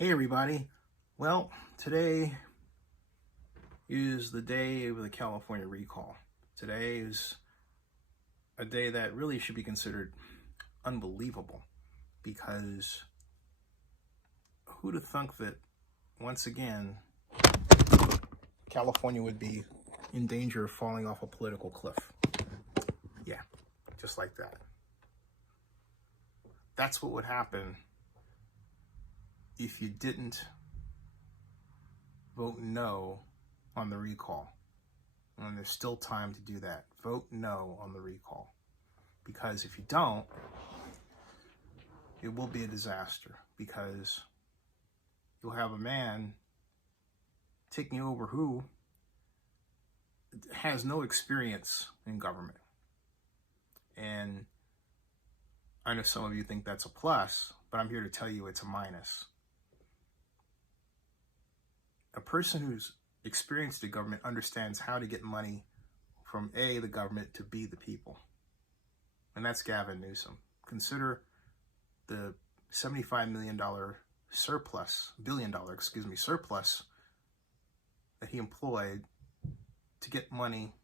Hey everybody. Well, today is the day of the California recall. Today is a day that really should be considered unbelievable because who'd have thunk that once again California would be in danger of falling off a political cliff. Yeah, just like that. That's what would happen if you didn't vote no on the recall. And there's still time to do that. Vote no on the recall. Because if you don't, it will be a disaster. Because you'll have a man taking over who has no experience in government. And I know some of you think that's a plus, but I'm here to tell you it's a minus. A person who's experienced in government understands how to get money from A, the government, to B, the people. And that's Gavin Newsom. Consider the $75 million surplus that he employed to get money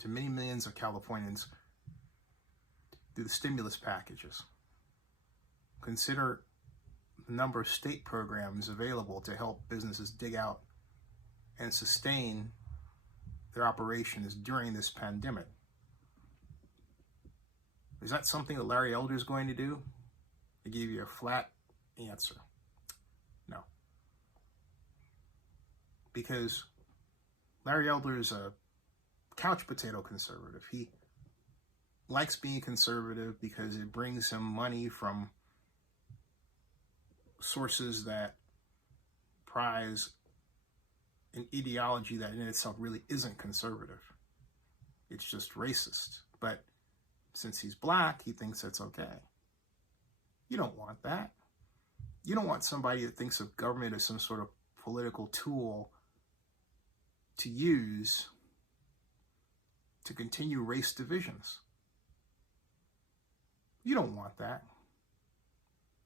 to many millions of Californians through the stimulus packages. Consider the number of state programs available to help businesses dig out and sustain their operations during this pandemic. Is that something that Larry Elder is going to do? I give you a flat answer. No. Because Larry Elder is a couch potato conservative. He likes being conservative because it brings him money from sources that prize an ideology that in itself really isn't conservative. It's just racist. But since he's black, he thinks that's okay. You don't want that. You don't want somebody that thinks of government as some sort of political tool to use to continue race divisions. You don't want that.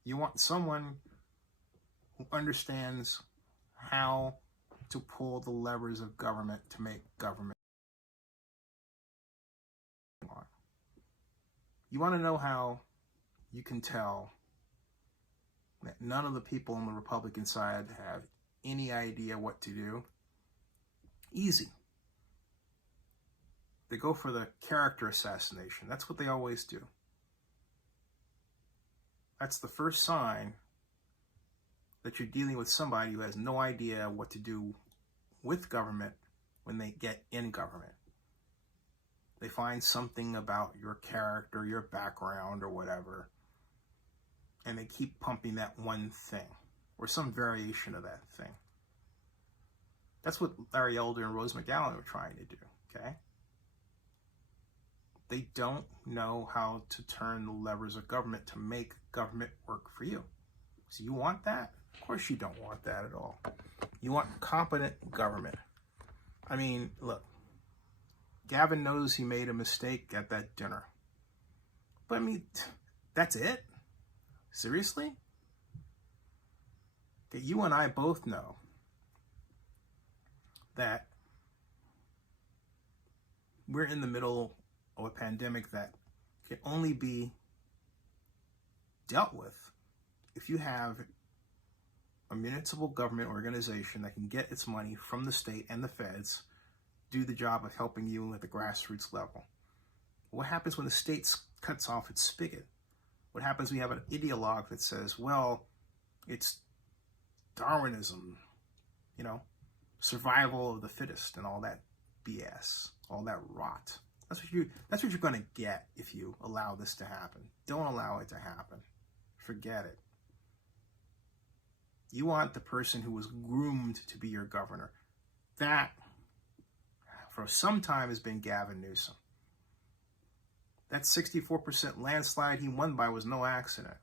You want someone who understands how to pull the levers of government to make government on. You want to know how you can tell that none of the people on the Republican side have any idea what to do? Easy. They go for the character assassination. That's what they always do. That's the first sign that you're dealing with somebody who has no idea what to do with government when they get in government. They find something about your character, your background, or whatever, and they keep pumping that one thing, or some variation of that thing. That's what Larry Elder and Rose McGowan were trying to do, okay? They don't know how to turn the levers of government to make government work for you. So you want that? Of course you don't want that at all. You want competent government. I mean, look, Gavin knows he made a mistake at that dinner. But I mean, that's it? Seriously? Okay, you and I both know that we're in the middle of a pandemic that can only be dealt with if you have a municipal government organization that can get its money from the state and the feds, do the job of helping you at the grassroots level. What happens when the state cuts off its spigot? What happens when you have an ideologue that says, well, it's Darwinism, survival of the fittest and all that BS, all that rot. That's what you're going to get if you allow this to happen. Don't allow it to happen. Forget it. You want the person who was groomed to be your governor. That, for some time, has been Gavin Newsom. That 64% landslide he won by was no accident.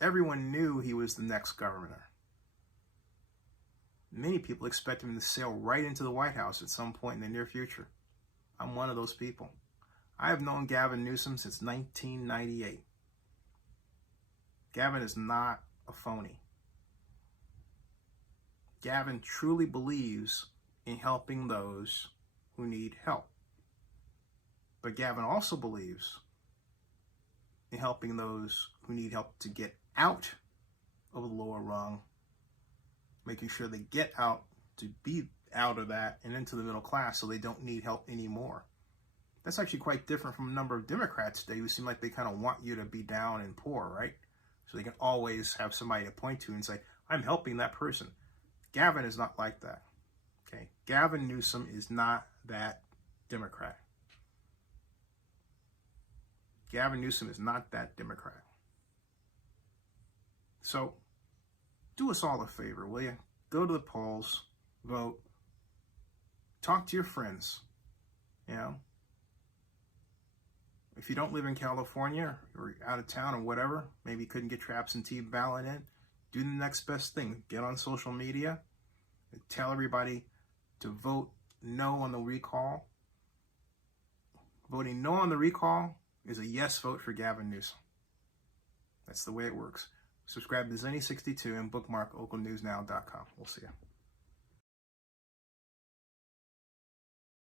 Everyone knew he was the next governor. Many people expect him to sail right into the White House at some point in the near future. I'm one of those people. I have known Gavin Newsom since 1998. Gavin is not a phony. Gavin truly believes in helping those who need help. But Gavin also believes in helping those who need help to get out of the lower rung, making sure they get out to be out of that and into the middle class so they don't need help anymore. That's actually quite different from a number of Democrats today who seem like they kind of want you to be down and poor, right? So they can always have somebody to point to and say, I'm helping that person. Gavin is not like that. Okay, Gavin Newsom is not that Democrat. Gavin Newsom is not that Democrat. So do us all a favor, will you? Go to the polls, vote, talk to your friends. You know, if you don't live in California or out of town or whatever, maybe you couldn't get your absentee ballot in, do the next best thing. Get on social media and tell everybody to vote no on the recall. Voting no on the recall is a yes vote for Gavin Newsom. That's the way it works. Subscribe to Zenny62 and bookmark localnewsnow.com. We'll see you.